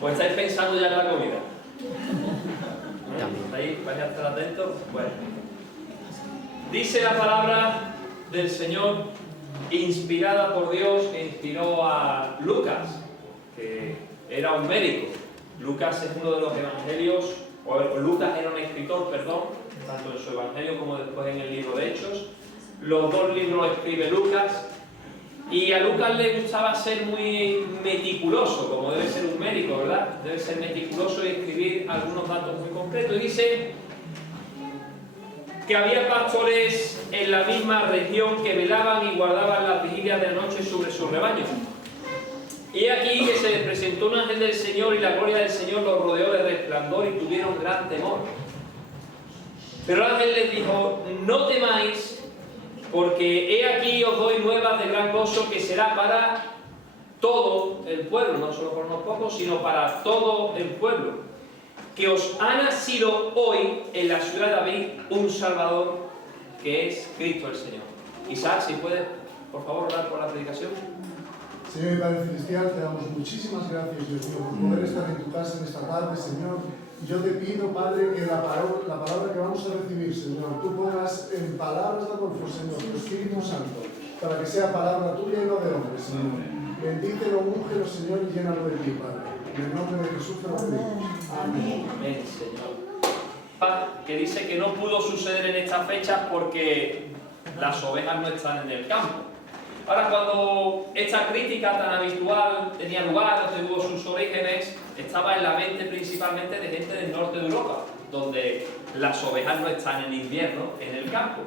Pues estáis pensando ya en la comida. ¿Estáis? ¿Vais a estar atentos? Bueno. Dice la palabra del Señor, inspirada por Dios, que inspiró a Lucas, que era un médico. Lucas es uno de los evangelios, o Lucas era un escritor, perdón, tanto en su evangelio como después en el libro de Hechos. Los dos libros los escribe Lucas. Y a Lucas le gustaba ser muy meticuloso, como debe ser un médico, ¿verdad? Debe ser meticuloso y escribir algunos datos muy concretos. Y dice que había pastores en la misma región que velaban y guardaban las vigilias de la noche sobre sus rebaños. Y aquí que se les presentó un ángel del Señor y la gloria del Señor los rodeó de resplandor y tuvieron gran temor. Pero el ángel les dijo: no temáis, porque he aquí os doy nuevas de gran gozo que será para todo el pueblo, no solo por unos pocos, sino para todo el pueblo, que os ha nacido hoy en la ciudad de David un Salvador, que es Cristo el Señor. Isaac, si puedes, por favor, orar por la predicación. Señor y Padre Celestial, te damos muchísimas gracias, Dios mío, por poder estar en tu casa en esta tarde, Señor. Yo te pido, Padre, que la palabra que vamos a recibir, Señor, tú pongas en palabras de Adolfo, Señor, tu Espíritu Santo, para que sea palabra tuya y no de hombre, Señor. Bendícelo, úngelo, Señor, y llénalo de ti, Padre. En el nombre de Jesús te lo pedimos. Amén. Amén, Señor. Que dice que no pudo suceder en esta fecha porque las ovejas no están en el campo. Ahora, cuando esta crítica tan habitual tenía lugar, o tuvo sus orígenes, estaba en la mente principalmente de gente del norte de Europa, donde las ovejas no están en invierno en el campo.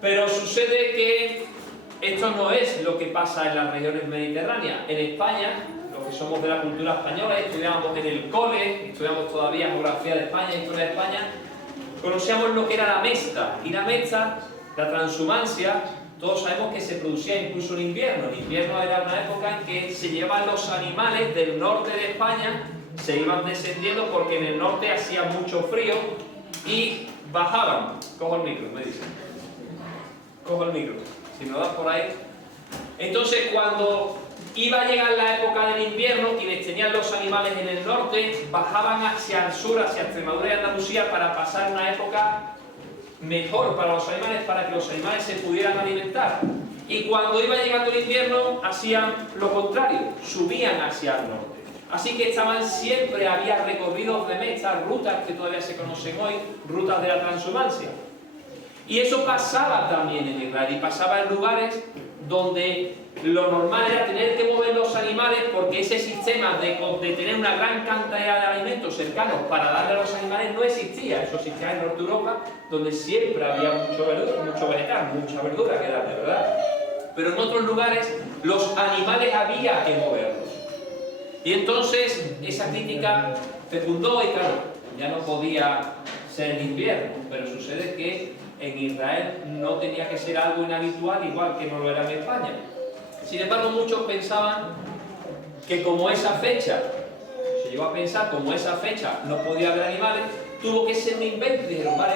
Pero sucede que esto no es lo que pasa en las regiones mediterráneas. En España, los que somos de la cultura española, estudiábamos en el cole, estudiamos todavía geografía de España, historia de España, conocíamos lo que era la mesta. Y la mesta, la transhumancia, todos sabemos que se producía incluso en invierno. En invierno era una época en que se llevaban los animales del norte de España, se iban descendiendo porque en el norte hacía mucho frío y bajaban. Cojo el micro, me dicen. Cojo el micro. Si me lo das por ahí. Entonces, cuando iba a llegar la época del invierno, quienes tenían los animales en el norte bajaban hacia el sur, hacia Extremadura y Andalucía, para pasar una época mejor para los animales, para que los animales se pudieran alimentar. Y cuando iba llegando el invierno, hacían lo contrario, subían hacia el norte. Así que siempre había recorridos de mesta, rutas que todavía se conocen hoy, rutas de la transhumancia. Y eso pasaba también en Israel, y pasaba en lugares donde lo normal era tener que mover los animales, porque ese sistema de tener una gran cantidad de alimentos cercanos para darle a los animales no existía. Eso existía en el norte de Europa, donde siempre había mucho vegetal, mucha verdura que darle, ¿verdad? Pero en otros lugares los animales había que moverlos. Y entonces esa crítica fecundó y claro, ya no podía ser en invierno, pero sucede que en Israel no tenía que ser algo inhabitual, igual que no lo era en España. Sin embargo, muchos pensaban que como esa fecha, se llegó a pensar, como esa fecha no podía haber animales, tuvo que ser un invento. Y dijeron, vale,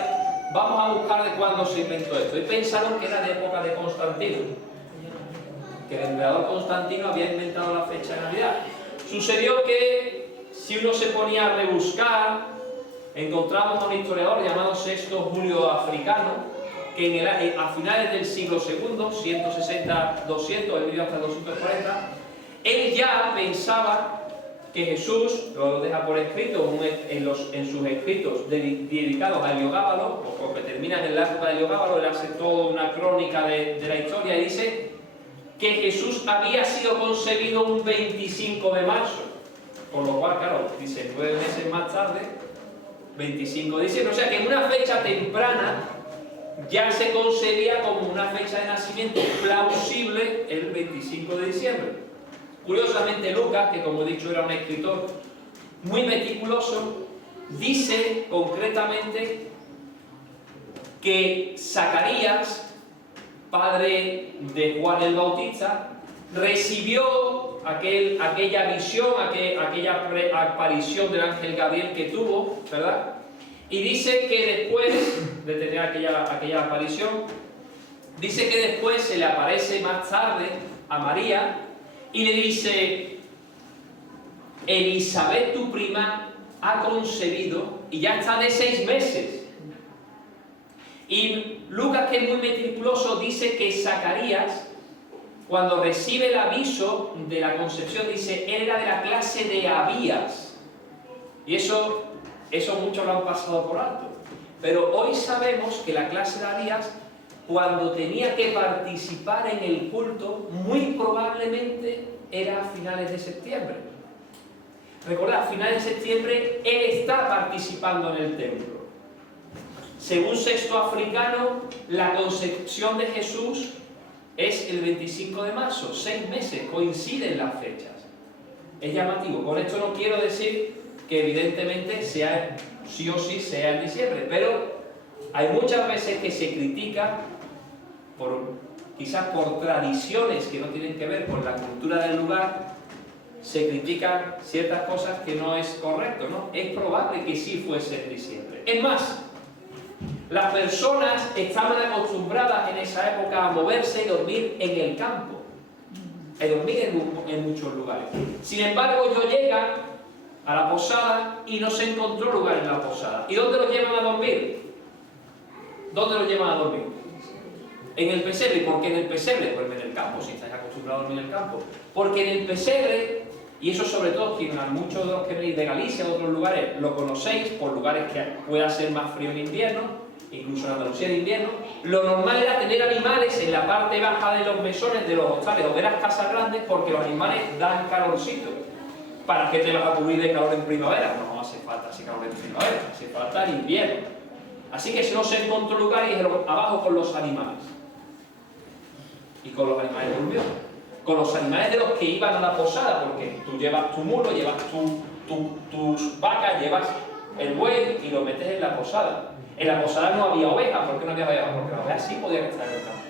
vamos a buscar de cuándo se inventó esto. Y pensaron que era de época de Constantino, que el emperador Constantino había inventado la fecha de Navidad. Sucedió que si uno se ponía a rebuscar, encontramos a un historiador llamado Sexto Julio Africano, que a finales del siglo II, 160-200, él vivió hasta 240, él ya pensaba que Jesús, lo deja por escrito en sus escritos dedicados a Heliogábalo, o que terminan en la época de Heliogábalo, él hace toda una crónica de la historia y dice que Jesús había sido concebido un 25 de marzo, con lo cual, claro, dice 9 meses más tarde, 25 de diciembre, o sea que en una fecha temprana ya se concebía como una fecha de nacimiento plausible el 25 de diciembre. Curiosamente Lucas, que como he dicho era un escritor muy meticuloso, dice concretamente que Zacarías, padre de Juan el Bautista, recibió aquella visión, aquella aparición del ángel Gabriel que tuvo, ¿verdad? Y dice que después de tener aquella aparición, dice que después se le aparece más tarde a María y le dice: Elisabet, tu prima, ha concebido y ya está de 6 meses. Y Lucas, que es muy meticuloso, dice que Zacarías, cuando recibe el aviso de la concepción, dice, él era de la clase de Abías. Y eso muchos lo han pasado por alto. Pero hoy sabemos que la clase de Abías, cuando tenía que participar en el culto, muy probablemente era a finales de septiembre. Recordad, a finales de septiembre él está participando en el templo. Según Sexto Africano, la concepción de Jesús es el 25 de marzo, 6 meses, coinciden las fechas. Es llamativo. Con esto no quiero decir que evidentemente sea sí o sí sea en diciembre, pero hay muchas veces que se critica, quizás por tradiciones que no tienen que ver con la cultura del lugar, se critican ciertas cosas que no es correcto, ¿no? Es probable que sí fuese en diciembre. Es más, las personas estaban acostumbradas en esa época a moverse y dormir en el campo, a dormir en muchos lugares. Sin embargo, ellos llegan a la posada y no se encontró lugar en la posada. ¿Y dónde los llevan a dormir? ¿Dónde los llevan a dormir? En el pesebre. ¿Por qué en el pesebre? Pues en el campo, si estáis acostumbrados a dormir en el campo. Porque en el pesebre, y eso sobre todo, muchos de los que venís de Galicia o de otros lugares lo conocéis, por lugares que pueda ser más frío en invierno, incluso en Andalucía en invierno, lo normal era tener animales en la parte baja de los mesones, de los hostales o de las casas grandes, porque los animales dan calorcito. ¿Para qué te vas a cubrir de calor en primavera? No hace falta ese calor en primavera, hace falta en invierno. Así que si no se encontró lugar, y abajo con los animales. Y con los animales durmió. Con los animales de los que iban a la posada, porque tú llevas tu mulo, llevas tus vacas, llevas el buey y lo metes en la posada. En la posada no había ovejas. ¿Por qué no había ovejas? Porque las ovejas sí podían estar en el campo.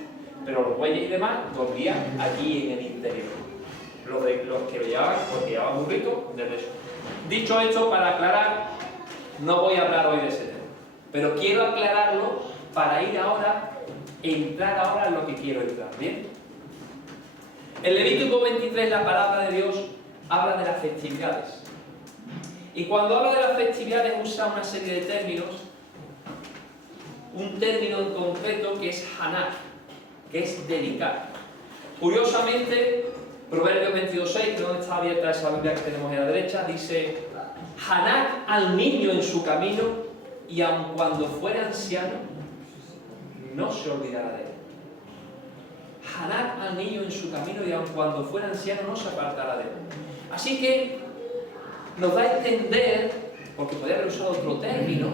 Pero los bueyes y demás dormían allí en el interior. Los que lo llevaban, porque llevaban burrito, desde eso. Dicho esto, para aclarar, no voy a hablar hoy de ese tema, pero quiero aclararlo para entrar ahora en lo que quiero entrar, ¿bien? En Levítico 23, la palabra de Dios habla de las festividades. Y cuando habla de las festividades usa una serie de términos, un término en concreto que es Hanak, que es dedicar. Curiosamente, Proverbios 22:6, que no está abierta esa Biblia que tenemos en la derecha, dice: Hanak al niño en su camino, y aun cuando fuera anciano, no se olvidará de él. Hanak al niño en su camino, y aun cuando fuera anciano, no se apartará de él. Así que nos da a entender, porque podría haber usado otro término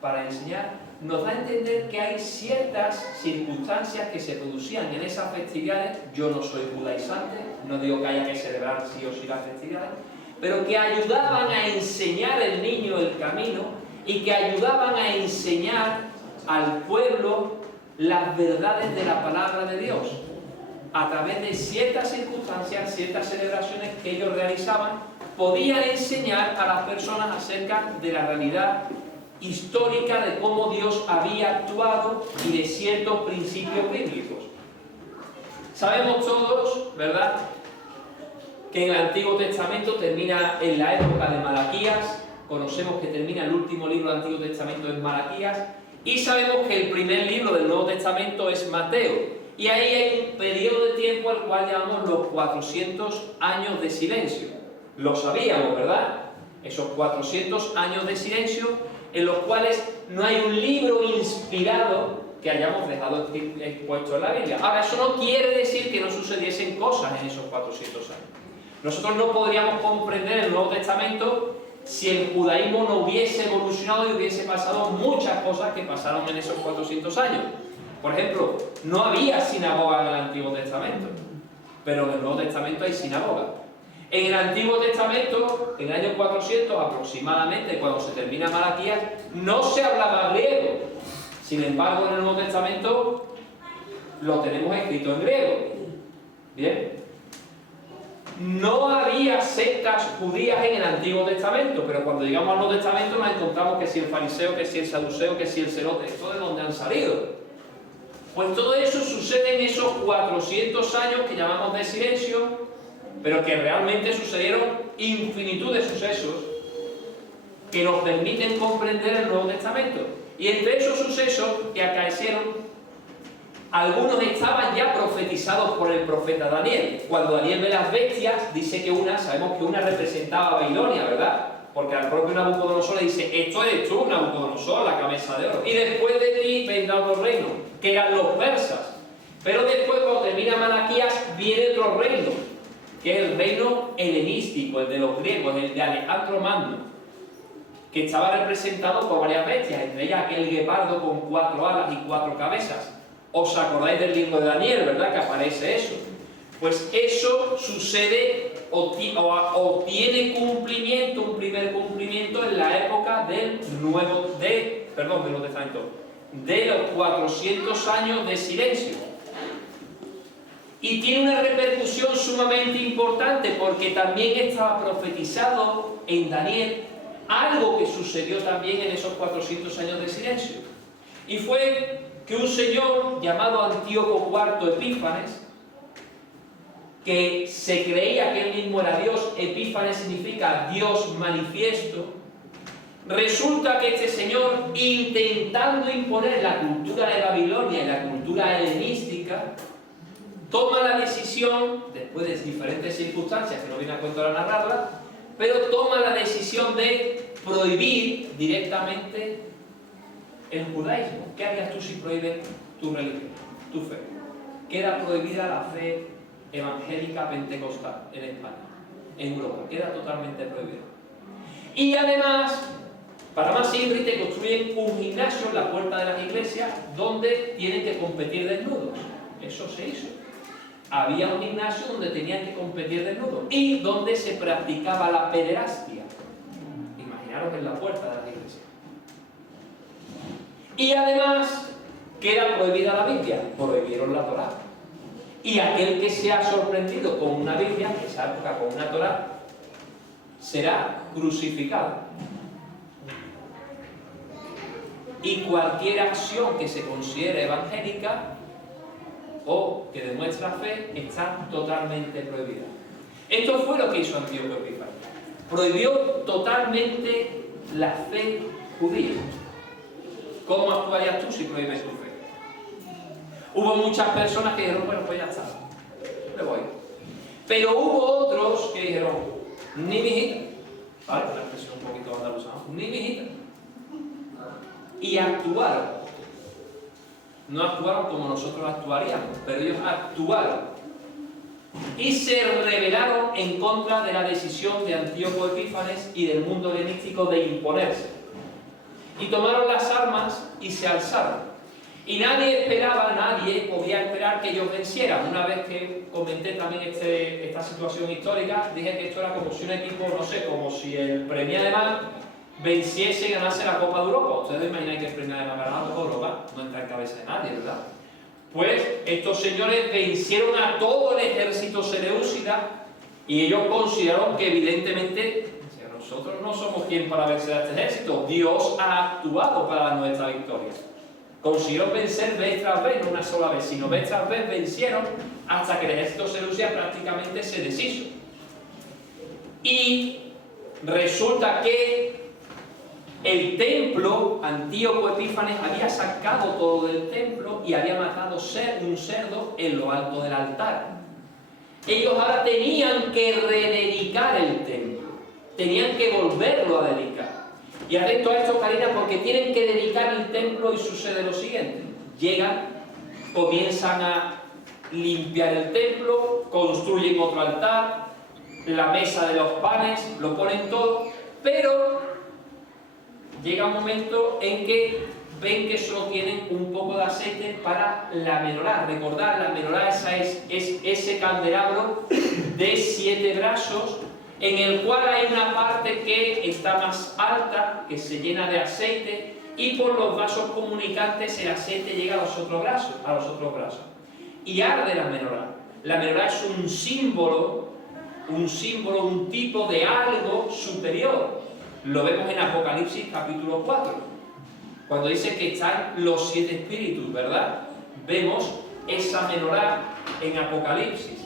para enseñar, nos da a entender que hay ciertas circunstancias que se producían en esas festividades. Yo no soy judaizante, no digo que haya que celebrar sí o sí las festividades, pero que ayudaban a enseñar al niño el camino y que ayudaban a enseñar al pueblo las verdades de la palabra de Dios a través de ciertas circunstancias, ciertas celebraciones que ellos realizaban. Podían enseñar a las personas acerca de la realidad histórica de cómo Dios había actuado y de ciertos principios bíblicos. Sabemos todos, ¿verdad?, que en el Antiguo Testamento termina en la época de Malaquías. Conocemos que termina el último libro del Antiguo Testamento en Malaquías, y sabemos que el primer libro del Nuevo Testamento es Mateo. Y ahí hay un periodo de tiempo al cual llamamos los 400 años de silencio. Lo sabíamos, ¿verdad? Esos 400 años de silencio en los cuales no hay un libro inspirado que hayamos dejado expuesto en la Biblia. Ahora, eso no quiere decir que no sucediesen cosas en esos 400 años. Nosotros no podríamos comprender el Nuevo Testamento si el judaísmo no hubiese evolucionado y hubiese pasado muchas cosas que pasaron en esos 400 años. Por ejemplo, no había sinagoga en el Antiguo Testamento, pero en el Nuevo Testamento hay sinagoga. En el Antiguo Testamento, en el año 400 aproximadamente, cuando se termina Malaquías, no se hablaba griego. Sin embargo, en el Nuevo Testamento lo tenemos escrito en griego. ¿Bien? No había sectas judías en el Antiguo Testamento, pero cuando llegamos al Nuevo Testamento nos encontramos que si el fariseo, que si el saduceo, que si el celote, ¿esto de dónde han salido? Pues todo eso sucede en esos 400 años que llamamos de silencio, pero que realmente sucedieron infinitud de sucesos que nos permiten comprender el Nuevo Testamento. Y entre esos sucesos que acaecieron, algunos estaban ya profetizados por el profeta Daniel. Cuando Daniel ve las bestias, dice que sabemos que una representaba a Babilonia, ¿verdad? Porque al propio Nabucodonosor le dice, esto eres tú, Nabucodonosor, la cabeza de oro. Y después de ti vendrá otro reino, que eran los persas. Pero después, cuando termina Malaquías, viene otro reino, que es el reino helenístico, el de los griegos, el de Alejandro Magno, que estaba representado por varias bestias, entre ellas aquel guepardo con 4 alas y 4 cabezas. ¿Os acordáis del libro de Daniel, verdad? Que aparece eso. Pues eso sucede o tiene cumplimiento, un primer cumplimiento en la época del Nuevo Testamento, de los 400 años de silencio. Y tiene una repercusión sumamente importante porque también estaba profetizado en Daniel algo que sucedió también en esos 400 años de silencio. Y fue que un señor llamado Antíoco IV Epífanes, que se creía que él mismo era Dios, Epífanes significa Dios manifiesto, resulta que este señor, intentando imponer la cultura de Babilonia y la cultura helenística, toma la decisión, después de diferentes circunstancias que no viene a cuento ahora narrarla, pero toma la decisión de prohibir directamente el judaísmo. ¿Qué harías tú si prohíbes tu religión, tu fe? Queda prohibida la fe evangélica pentecostal en España, en Europa, queda totalmente prohibida. Y además, para más simple, te construyen un gimnasio en la puerta de las iglesias donde tienen que competir desnudos. Eso se hizo. Había un gimnasio donde tenían que competir desnudos y donde se practicaba la pederastia. Imaginaros en la puerta de las iglesias. Y además, queda prohibida la Biblia, prohibieron la Torá. Y aquel que sea sorprendido con una Biblia, en esa época con una Torá, será crucificado. Y cualquier acción que se considere evangélica o que demuestra fe está totalmente prohibida. Esto fue lo que hizo Antíoco Epífanes. Prohibió totalmente la fe judía. ¿Cómo actuarías tú si prohíbes tu fe? Hubo muchas personas que dijeron, bueno, pues ya está, me voy. Pero hubo otros que dijeron, ni mijita, ¿vale? Una expresión un poquito andaluza, ¿no? Ni mijita. Y actuaron. No actuaron como nosotros actuaríamos, pero ellos actuaron. Y se rebelaron en contra de la decisión de Antíoco Epífanes y del mundo helenístico de imponerse. Y tomaron las armas y se alzaron. Y nadie podía esperar que ellos vencieran. Una vez que comenté también esta situación histórica, dije que esto era como si un equipo, no sé, como si el Premià de Mar venciese y ganase la Copa de Europa. Ustedes imaginan que el Premià de Mar ganara la Copa de Europa, no entra en cabeza de nadie, ¿verdad? Pues estos señores vencieron a todo el ejército seleucida y ellos consideraron que evidentemente nosotros no somos quien para vencer a este ejército. Dios ha actuado para nuestra victoria. Consiguieron vencer vez tras vez, no una sola vez, sino vez tras vez vencieron hasta que el ejército seleucida prácticamente se deshizo. Y resulta que el templo, Antíoco Epífanes había sacado todo del templo y había matado un cerdo en lo alto del altar. Ellos ahora tenían que rededicar el templo, tenían que volverlo a dedicar. Y atento a esto, Karina, porque tienen que dedicar el templo y sucede lo siguiente. Llegan, comienzan a limpiar el templo, construyen otro altar, la mesa de los panes, lo ponen todo, pero llega un momento en que ven que solo tienen un poco de aceite para la menorá. Recordad, la menorá es ese candelabro de 7 brazos, en el cual hay una parte que está más alta, que se llena de aceite, y por los vasos comunicantes el aceite llega a los otros brazos. Y arde la menorá. La menorá es un símbolo, un tipo de algo superior. Lo vemos en Apocalipsis capítulo 4, cuando dice que están los 7 espíritus, ¿verdad? Vemos esa menorá en Apocalipsis.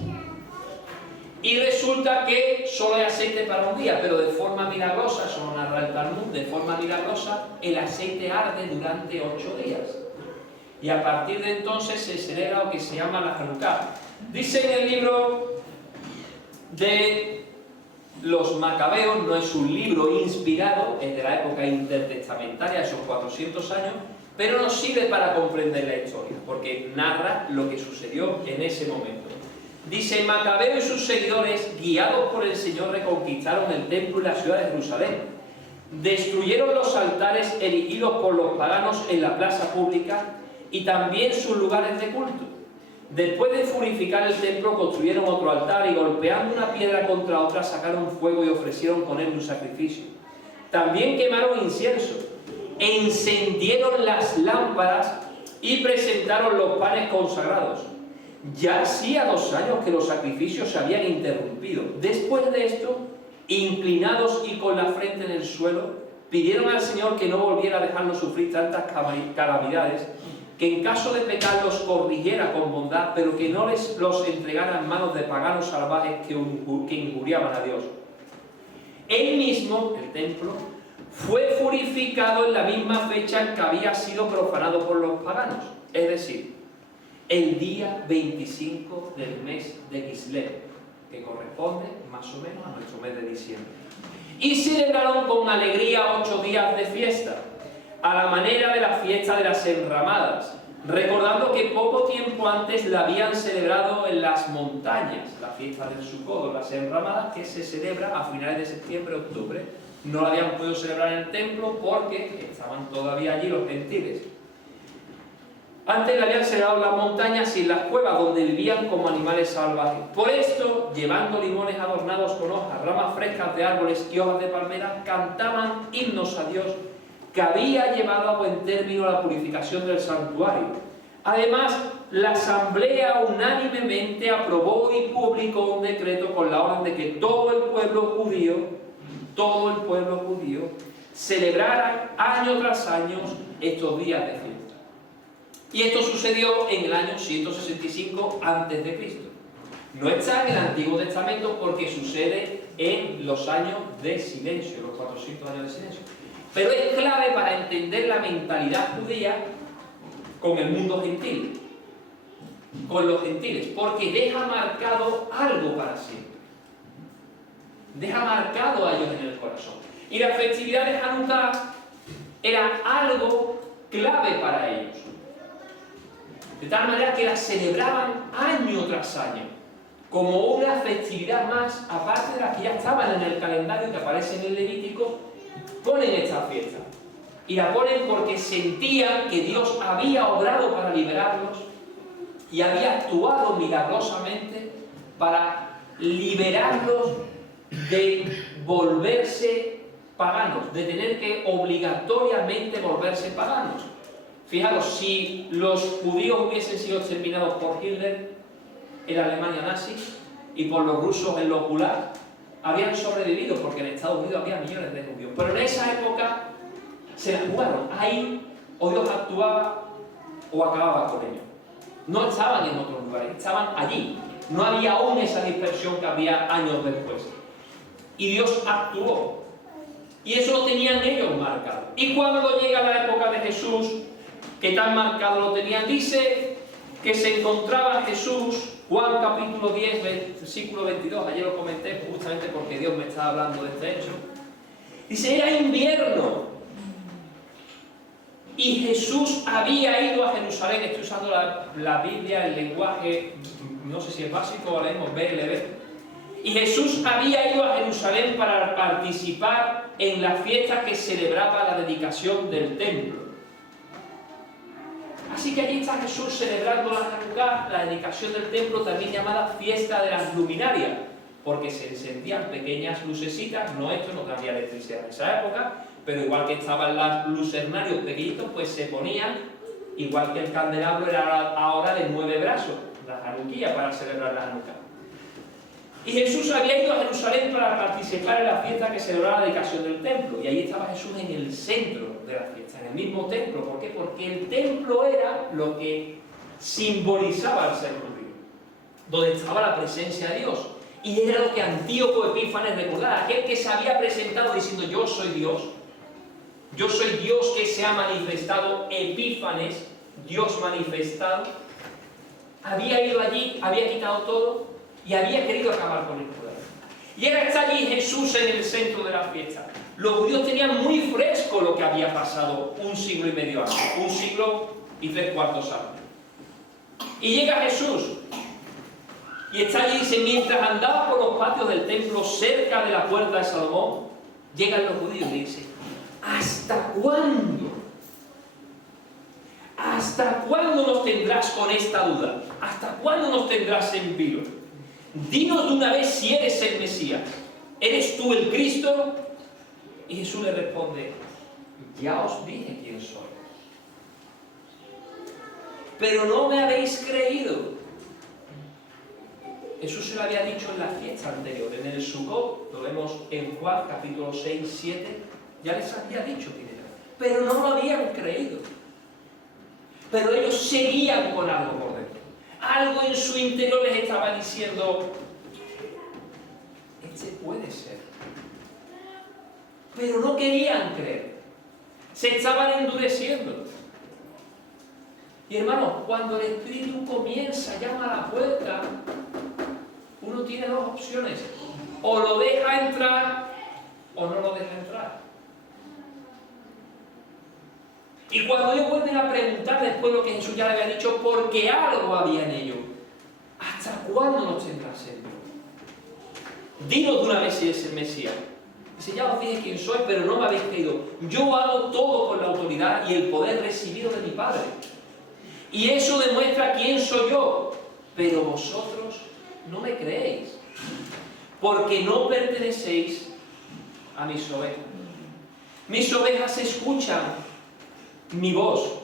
Y resulta que solo hay aceite para un día, pero de forma milagrosa, eso lo narra el Talmud, de forma milagrosa, el aceite arde durante 8 días. Y a partir de entonces se celebra lo que se llama la Hanukkah. Dice en el libro de los Macabeos, no es un libro inspirado, es de la época intertestamentaria, esos 400 años, pero nos sirve para comprender la historia, porque narra lo que sucedió en ese momento. Dice, Macabeo y sus seguidores, guiados por el Señor, reconquistaron el templo y la ciudad de Jerusalén. Destruyeron los altares erigidos por los paganos en la plaza pública y también sus lugares de culto. Después de purificar el templo, construyeron otro altar y golpeando una piedra contra otra, sacaron fuego y ofrecieron con él un sacrificio. También quemaron incienso, e encendieron las lámparas y presentaron los panes consagrados. Ya hacía 2 años que los sacrificios se habían interrumpido. Después de esto, inclinados y con la frente en el suelo, pidieron al Señor que no volviera a dejarlos sufrir tantas calamidades, que en caso de pecar los corrigiera con bondad, pero que no los entregara en manos de paganos salvajes que injuriaban a Dios. Él mismo, el templo, fue purificado en la misma fecha en que había sido profanado por los paganos, es decir, el día 25 del mes de Kislev, que corresponde más o menos a nuestro mes de diciembre. Y celebraron con alegría 8 días de fiesta, a la manera de la fiesta de las enramadas, recordando que poco tiempo antes la habían celebrado en las montañas, la fiesta del Sukkot, las enramadas, que se celebra a finales de septiembre-octubre. No la habían podido celebrar en el templo porque estaban todavía allí los gentiles. Antes la habían celebrado en las montañas y en las cuevas donde vivían como animales salvajes. Por esto, llevando limones adornados con hojas, ramas frescas de árboles y hojas de palmera, cantaban himnos a Dios, que había llevado a buen término la purificación del santuario. Además, la asamblea unánimemente aprobó y publicó un decreto con la orden de que todo el pueblo judío, celebrara año tras año estos días de fiesta. Y esto sucedió en el año 165 a.C. No está en el Antiguo Testamento porque sucede en los años de silencio, los 400 años de silencio. Pero es clave para entender la mentalidad judía con el mundo gentil, con los gentiles, porque deja marcado algo para siempre. Deja marcado a ellos en el corazón. Y la festividad de Hanukkah era algo clave para ellos. De tal manera que la celebraban año tras año, como una festividad más, aparte de las que ya estaban en el calendario que aparece en el Levítico. Ponen esta fiesta. Y la ponen porque sentían que Dios había obrado para liberarlos y había actuado milagrosamente para liberarlos de volverse paganos, de tener que obligatoriamente volverse paganos. Fijaros, si los judíos hubiesen sido exterminados por Hitler en la Alemania nazi y por los rusos en los Gulag, habían sobrevivido porque en Estados Unidos había millones de judíos. Pero en esa época se la jugaron. Ahí o Dios actuaba o acababa con ellos. No estaban en otros lugares, estaban allí. No había aún esa dispersión que había años después. Y Dios actuó. Y eso lo tenían ellos marcado. Y cuando llega la época de Jesús, que tan marcado lo tenían, dice que se encontraba Jesús, Juan capítulo 10, versículo 22, ayer lo comenté justamente porque Dios me estaba hablando de este hecho. Dice, era invierno y Jesús había ido a Jerusalén. Estoy usando la Biblia, el lenguaje, no sé si es básico o leemos BLB. Y Jesús había ido a Jerusalén para participar en la fiesta que celebraba la dedicación del templo. Así que allí está Jesús celebrando la Hanukkah, la dedicación del templo, también llamada fiesta de las luminarias, porque se encendían pequeñas lucecitas. No, esto no había electricidad en esa época, pero igual que estaban los lucernarios pequeñitos, pues se ponían, igual que el candelabro era ahora de 9 brazos, la Hanukkah, para celebrar la Hanukkah. Y Jesús había ido a Jerusalén para participar en la fiesta que celebraba la dedicación del templo. Y ahí estaba Jesús en el centro de la fiesta, en el mismo templo. ¿Por qué? Porque el templo era lo que simbolizaba al ser judío, donde estaba la presencia de Dios. Y era lo que Antíoco Epífanes recordaba, aquel que se había presentado diciendo yo soy Dios que se ha manifestado, Epífanes, Dios manifestado, había ido allí, había quitado todo y había querido acabar con el poder. Y ahora está allí Jesús en el centro de la fiesta. Los judíos tenían muy fresco lo que había pasado 1 siglo y medio antes, 1 siglo y 3/4 antes. Y llega Jesús y está allí y dice, mientras andaba por los patios del templo cerca de la puerta de Salomón, llegan los judíos y dicen, ¿hasta cuándo? ¿Hasta cuándo nos tendrás con esta duda? ¿Hasta cuándo nos tendrás en vilo? Dinos de una vez si eres el Mesías. ¿Eres tú el Cristo? Y Jesús le responde, ya os dije quién soy. Pero no me habéis creído. Jesús se lo había dicho en la fiesta anterior, en el Sukkot, lo vemos en Juan capítulo 6, 7, ya les había dicho quién era. Pero no lo habían creído. Pero ellos seguían con algo por dentro. Algo en su interior les estaba diciendo, este puede ser. Pero no querían creer. Se estaban endureciendo. Y hermanos, cuando el Espíritu comienza, llama a la puerta, uno tiene dos opciones. O lo deja entrar, o no lo deja entrar. Y cuando ellos vuelven a preguntar después lo que Jesús ya le había dicho, porque algo había en ellos, ¿hasta cuándo nos tendrás en Dios? Dinos de una vez si eres el Mesías. Dice, ya os dije quién soy, pero no me habéis creído. Yo hago todo con la autoridad y el poder recibido de mi Padre. Y eso demuestra quién soy yo. Pero vosotros no me creéis, porque no pertenecéis a mis ovejas. Mis ovejas escuchan mi voz.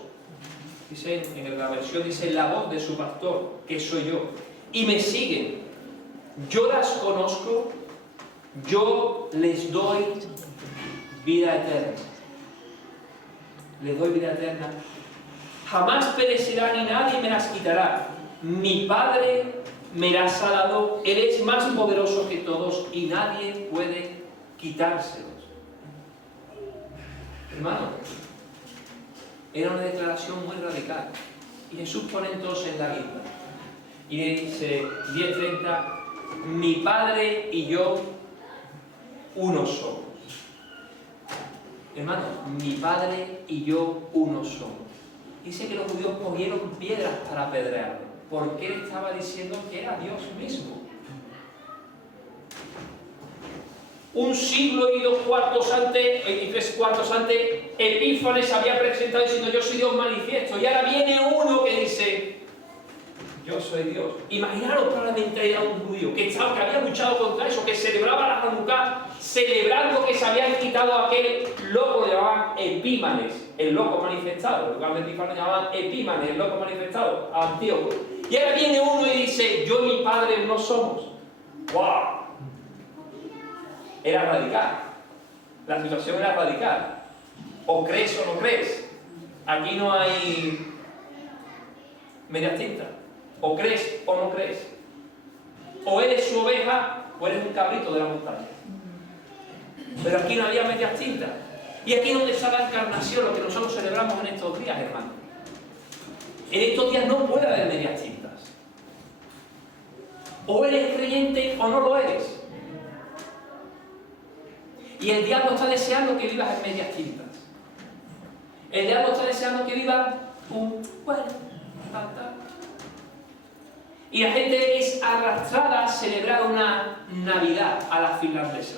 Dice, en la versión dice, la voz de su pastor, que soy yo. Y me siguen. Yo las conozco, yo les doy vida eterna. Les doy vida eterna. Jamás perecerán y nadie me las quitará. Mi Padre me las ha dado, Él es más poderoso que todos y nadie puede quitárselos. Hermano, era una declaración muy radical. Y Jesús pone entonces la guía. Y dice, 10:30, mi Padre y yo uno somos. Hermano, mi Padre y yo uno somos. Dice que los judíos cogieron piedras para apedrearlo, porque él estaba diciendo que era Dios mismo. 1 siglo y 2/4 antes, y 3/4 antes, Epífanes había presentado diciendo yo soy Dios manifiesto, y ahora viene uno que dice yo soy Dios. Imaginaros para la mentalidad de un judío que había luchado contra eso, que celebraba la Hanukkah, celebrando que se habían quitado a aquel loco, le llamaban Epímanes, el loco manifestado. En lugar de Epífanes llamaban Epímanes, el loco manifestado, a Antíoco. Y ahora viene uno y dice, yo y mi Padre no somos. ¡Wow! Era radical. La situación era radical. O crees o no crees. Aquí no hay medias tintas. O crees o no crees. O eres su oveja o eres un cabrito de la montaña. Pero aquí no había medias tintas. Y aquí es donde está la encarnación, lo que nosotros celebramos en estos días, hermano. En estos días no puede haber medias tintas. O eres creyente o no lo eres. Y el diablo está deseando que vivas en medias tintas. El diablo está deseando que vivas bueno, tal. Y la gente es arrastrada a celebrar una Navidad a la finlandesa.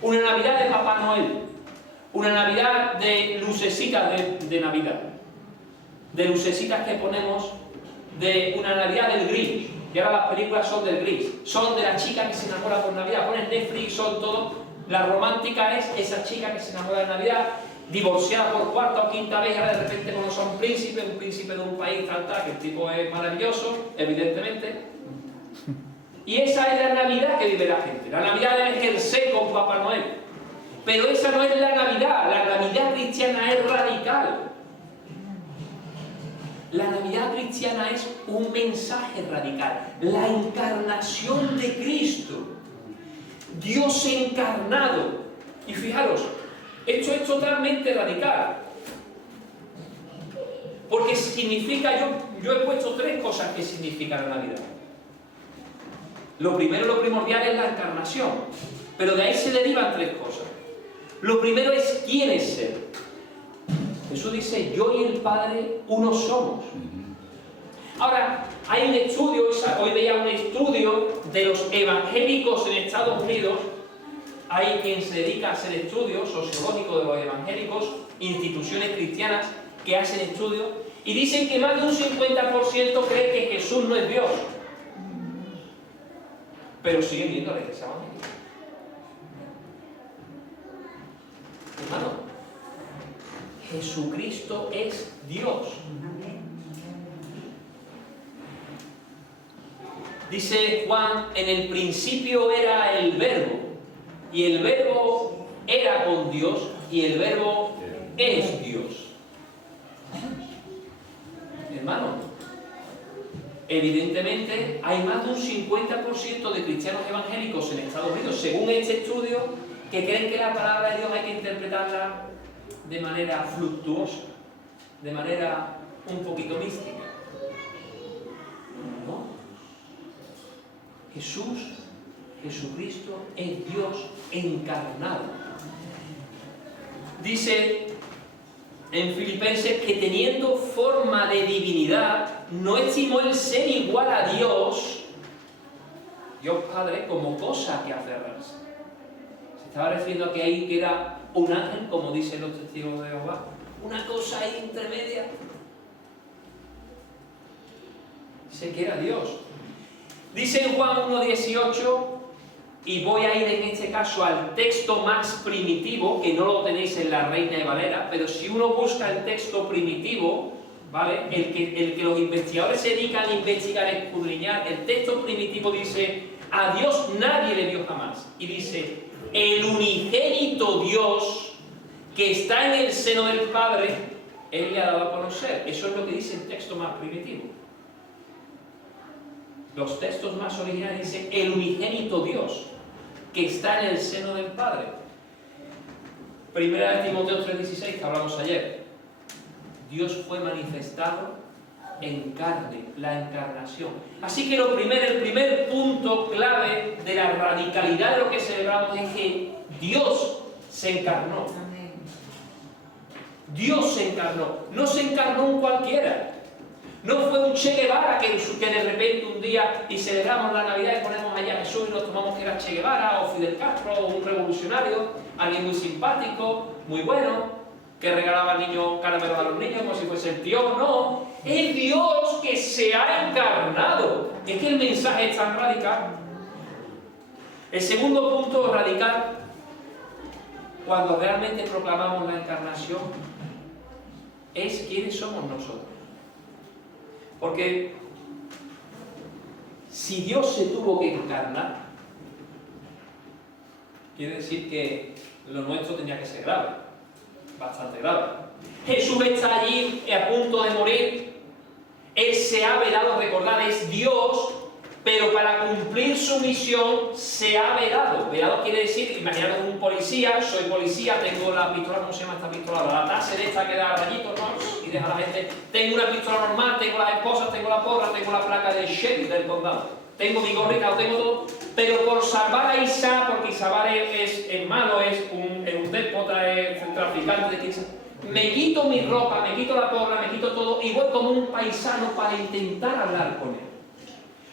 Una Navidad de Papá Noel. Una Navidad de lucecitas de Navidad. De lucecitas que ponemos de una Navidad del Grinch. Y ahora las películas son del Grinch. Son de la chica que se enamora por Navidad. Ponen Netflix, son todo. La romántica es esa chica que se enamora de Navidad, divorciada por 4ª o 5ª vez, y ahora de repente conoce a un príncipe de un país tal, que el tipo es maravilloso, evidentemente. Y esa es la Navidad que vive la gente. La Navidad del ejercer con Papá Noel. Pero esa no es la Navidad. La Navidad cristiana es radical. La Navidad cristiana es un mensaje radical, la encarnación de Cristo, Dios encarnado. Y fijaros, esto es totalmente radical, porque significa, yo he puesto 3 cosas que significa la Navidad. Lo primero, lo primordial es la encarnación, pero de ahí se derivan 3 cosas. Lo primero es quién es Él. Jesús dice, yo y el Padre uno somos. Ahora, hay un estudio, hoy veía un estudio de los evangélicos en Estados Unidos. Hay quien se dedica a hacer estudios sociológicos de los evangélicos, instituciones cristianas que hacen estudios, y dicen que más de un 50% cree que Jesús no es Dios. Pero siguen viendo a la iglesia evangélica. Hermano, Jesucristo es Dios. Dice Juan, en el principio era el Verbo, y el Verbo era con Dios, y el Verbo es Dios. Hermano, evidentemente hay más de un 50% de cristianos evangélicos en Estados Unidos, según este estudio, que creen que la palabra de Dios hay que interpretarla de manera fluctuosa, de manera un poquito mística. ¿No? Jesucristo es Dios encarnado. Dice en Filipenses que teniendo forma de divinidad, no estimó el ser igual a Dios, Dios Padre, como cosa que aferrarse. Se estaba refiriendo a que ahí que era un ángel, como dicen los testigos de Jehová, una cosa ahí intermedia. Dice que era Dios. Dice en Juan 1:18, y voy a ir en este caso al texto más primitivo, que no lo tenéis en la Reina de Valera, pero si uno busca el texto primitivo, ¿vale? El que los investigadores se dedican a investigar, a escudriñar, el texto primitivo dice, a Dios nadie le vio jamás. Y dice, el unigénito Dios que está en el seno del Padre, Él le ha dado a conocer. Eso es lo que dice el texto más primitivo. Los textos más originales dicen, el unigénito Dios que está en el seno del Padre. Primera de Timoteo 3:16, que hablamos ayer. Dios fue manifestado en carne, la encarnación. Así que el primer punto clave de la radicalidad de lo que celebramos es que Dios se encarnó. Dios se encarnó. No se encarnó un cualquiera. No fue un Che Guevara que de repente un día y celebramos la Navidad y ponemos allá a Jesús y nos tomamos que era Che Guevara o Fidel Castro o un revolucionario, alguien muy simpático, muy bueno, que regalaba al niño caramelos a los niños como si fuese el tío. No, es Dios que se ha encarnado. Es que el mensaje es tan radical. El segundo punto radical, cuando realmente proclamamos la encarnación, es quiénes somos nosotros. Porque si Dios se tuvo que encarnar, quiere decir que lo nuestro tenía que ser grave, bastante grave. Jesús está allí a punto de morir, Él se ha velado, recordad, es Dios, pero para cumplir su misión se ha velado. Velado quiere decir, imaginaros un policía, soy policía, tengo la pistola, ¿cómo se llama esta pistola? La taser esta que da rayitos, ¿no? Y deja a la gente. Tengo una pistola normal, tengo las esposas, tengo la porra, tengo la placa de sheriff del condado. Tengo mi gorrita, lo tengo todo. Pero por salvar a Isa, porque Isabel es malo, es un déspota, es un traficante de quien. Me quito mi ropa, me quito la porra, me quito todo y voy como un paisano para intentar hablar con él.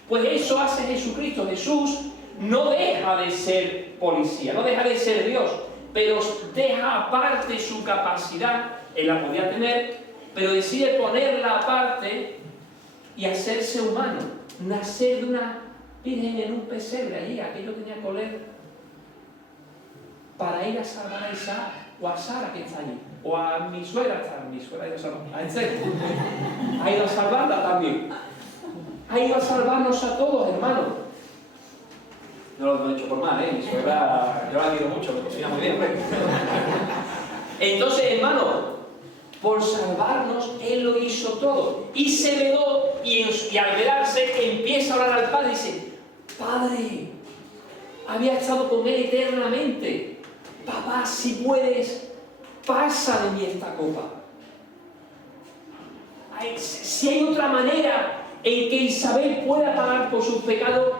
Pues eso hace Jesucristo. Jesús no deja de ser policía, no deja de ser Dios, pero deja aparte su capacidad, Él la podía tener, pero decide ponerla aparte y hacerse humano, nacer de una virgen en un pesebre allí, aquello tenía que oler, para ir a salvar a Isaac o a Sara que está allí, o a mi suegra ha ido a salvarla, ha ido a salvarla también. Ha ido a salvarnos a todos, hermanos. No lo he hecho por mal, mi suegra, yo la quiero mucho, me cocina muy bien. Entonces, hermano, por salvar salvarnos, Él lo hizo todo. Y se veló, y al velarse empieza a orar al Padre y dice, Padre, había estado con Él eternamente. Papá, si puedes, pasa de mí esta copa. Si hay otra manera en que Isabel pueda pagar por sus pecados,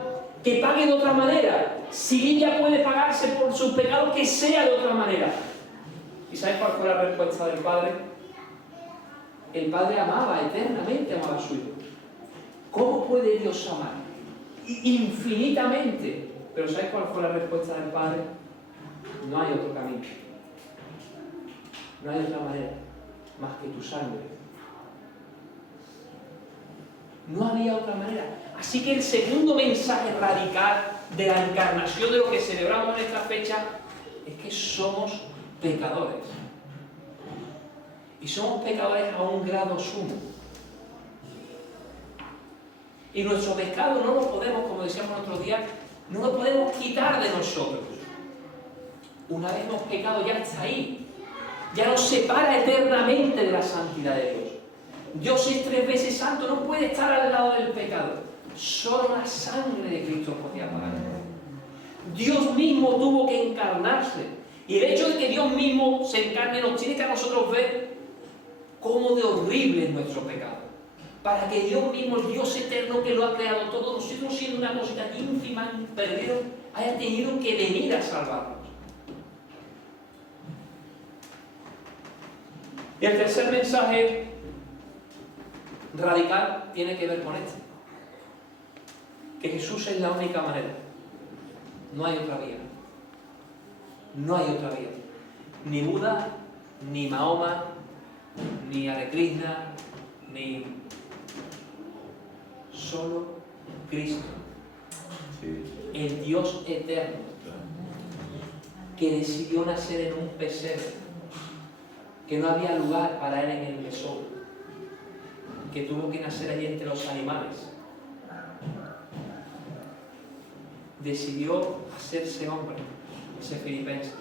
que pague de otra manera. Si Lidia puede pagarse por sus pecados, que sea de otra manera. ¿Y sabes cuál fue la respuesta del Padre? El Padre amaba, eternamente amaba a su Hijo. ¿Cómo puede Dios amar? Infinitamente. Pero ¿sabes cuál fue la respuesta del Padre? No hay otro camino. No hay otra manera más que tu sangre. No había otra manera. Así que el segundo mensaje radical de la encarnación de lo que celebramos en esta fecha es que somos pecadores. Y somos pecadores a un grado sumo. Y nuestro pecado no lo podemos, como decíamos el otro día, no lo podemos quitar de nosotros. Una vez hemos pecado, ya está ahí. Ya nos separa eternamente de la santidad de Dios. Dios es 3 veces santo, no puede estar al lado del pecado. Solo la sangre de Cristo podía pagar. Dios mismo tuvo que encarnarse. Y el hecho de que Dios mismo se encarne nos tiene que a nosotros ver cómo de horrible es nuestro pecado. Para que Dios mismo, el Dios eterno que lo ha creado todo, nosotros siendo una cosita ínfima, perdido, haya tenido que venir a salvarnos. Y el tercer mensaje radical tiene que ver con este. Que Jesús es la única manera. No hay otra vía. No hay otra vía. Ni Buda, ni Mahoma, ni Hare Krishna, ni... Solo Cristo. El Dios eterno. Que decidió nacer en un pesebre. Que no había lugar para Él en el mesón. Que tuvo que nacer allí entre los animales. Decidió hacerse hombre, dice Filipenses,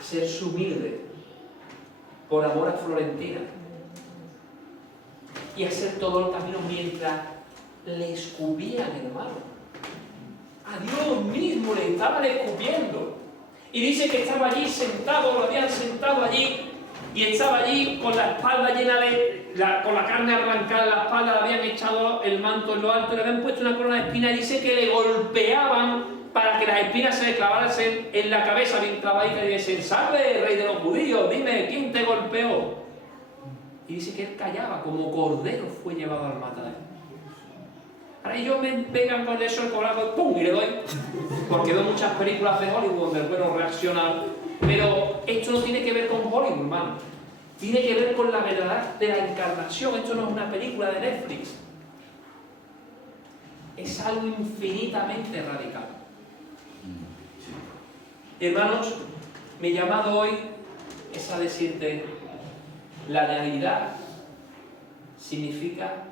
hacerse humilde por amor a Florentina y hacer todo el camino mientras le escupían, hermano. A Dios mismo le estaban escupiendo. Y dice que estaba allí sentado, lo habían sentado allí y estaba allí con la espalda llena con la carne arrancada en la espalda, le habían echado el manto en lo alto, le habían puesto una corona de espinas y dice que le golpeaban para que las espinas se le clavaran en la cabeza bien clavadita y le dicen, salve, rey de los judíos, dime, ¿quién te golpeó? Y dice que él callaba, como cordero fue llevado al matadero. Ahora ellos me pegan con eso el corazón, ¡pum! Y le doy, porque veo muchas películas de Hollywood donde el bueno reacciona. Pero esto no tiene que ver con Hollywood, hermano. Tiene que ver con la verdad de la encarnación. Esto no es una película de Netflix. Es algo infinitamente radical. Hermanos, mi llamado hoy es a decirte, la Navidad significa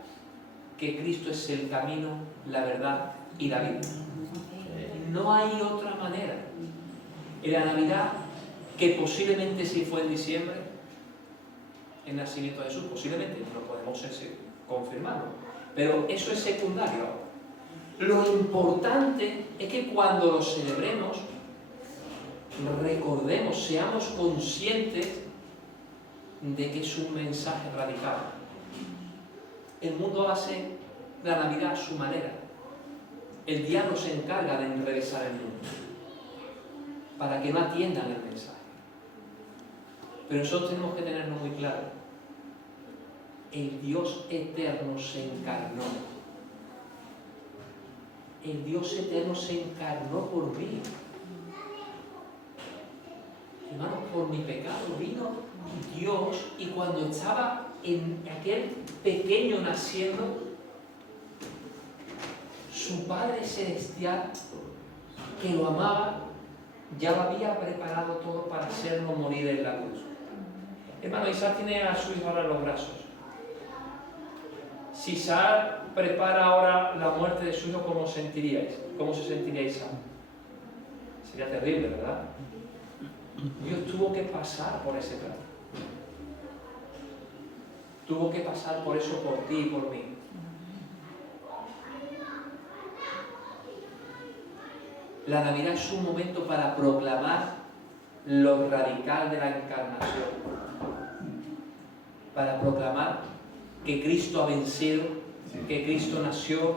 que Cristo es el camino, la verdad y la vida. No hay otra manera. En la Navidad, que posiblemente si fue en diciembre, el nacimiento de Jesús, posiblemente, no podemos confirmarlo, pero eso es secundario ahora. Lo importante es que cuando lo celebremos, recordemos, seamos conscientes de que es un mensaje radical. El mundo hace la Navidad a su manera. El diablo se encarga de enrevesar el mundo para que no atiendan el mensaje. Pero nosotros tenemos que tenerlo muy claro. El Dios eterno se encarnó. El Dios eterno se encarnó por mí. Hermanos, por mi pecado vino Dios y cuando estaba en aquel pequeño naciendo, su Padre Celestial, que lo amaba, ya lo había preparado todo para hacerlo morir en la cruz. Hermano, Isaac tiene a su hijo ahora en los brazos. Si Isaac prepara ahora la muerte de su hijo, ¿cómo sentiríais? ¿Cómo se sentiría Isaac? Sería terrible, ¿verdad? Dios tuvo que pasar por ese plan. tuvo que pasar por eso por ti y por mí. La Navidad es un momento para proclamar lo radical de la encarnación, para proclamar que Cristo ha vencido, que Cristo nació,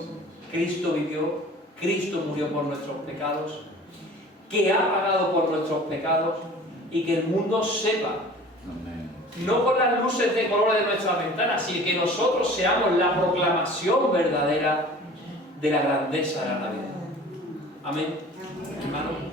Cristo vivió, Cristo murió por nuestros pecados, que ha pagado por nuestros pecados y que el mundo sepa, no con las luces de colores de nuestras ventanas, sino que nosotros seamos la proclamación verdadera de la grandeza de la Navidad. Amén, hermanos.